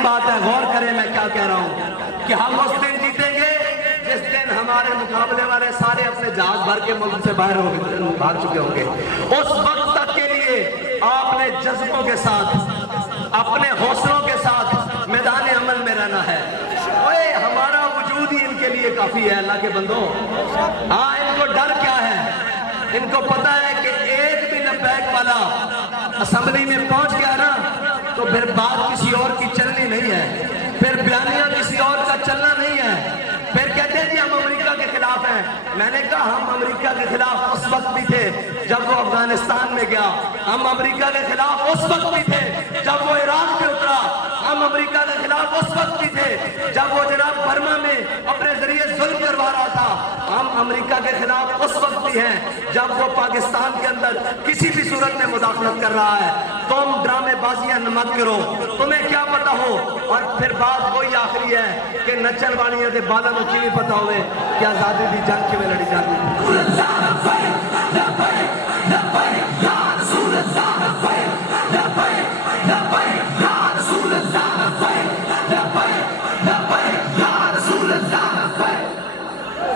اہم بات ہے، غور کریں میں کیا کہہ رہا ہوں کہ ہم اس دن جیتیں گے جس دن ہمارے مقابلے والے سارے اپنے جہاز بھر کے ملک سے باہر بھاگ چکے ہوں گے۔ اس وقت تک کے لیے آپ نے جذبوں کے ساتھ، اپنے حوصلوں کے ساتھ میدان عمل میں رہنا ہے۔ اوے ہمارا وجود ہی ان کے لیے کافی ہے اللہ کے بندوں۔ ہاں، ان کو ڈر کیا ہے؟ ان کو پتا ہے کہ ایک بھی لبیک والا اسمبلی میں پہنچ گیا نا تو پھر بات کسی اور کی چلنی نہیں ہے، پھر بیانیہ کسی اور کا چلنا نہیں ہے۔ پھر کہتے ہیں جی ہم امریکہ کے خلاف ہیں۔ میں نے کہا ہم امریکہ کے خلاف اس وقت بھی تھے جب وہ افغانستان میں گیا، ہم امریکہ کے خلاف اس وقت بھی تھے جب وہ عراق میں اترا، ہم امریکہ کے خلاف اس وقت بھی تھے جب وہ جناب برما میں اپنے ذریعے ظلم کروا رہا تھا، ہم امریکہ کے خلاف اس وقت بھی ہیں جب وہ پاکستان کے اندر کسی بھی صورت میں مداخلت کر رہا ہے۔ تم ڈرامے بازیاں مت کرو، تمہیں کیا پتا ہو۔ اور پھر بات وہی آخری ہے کہ نچن والیاں دے بالاں نوں کی پتا ہوئے کہ آزادی دی جنگ کیویں لڑی جاتی ہے۔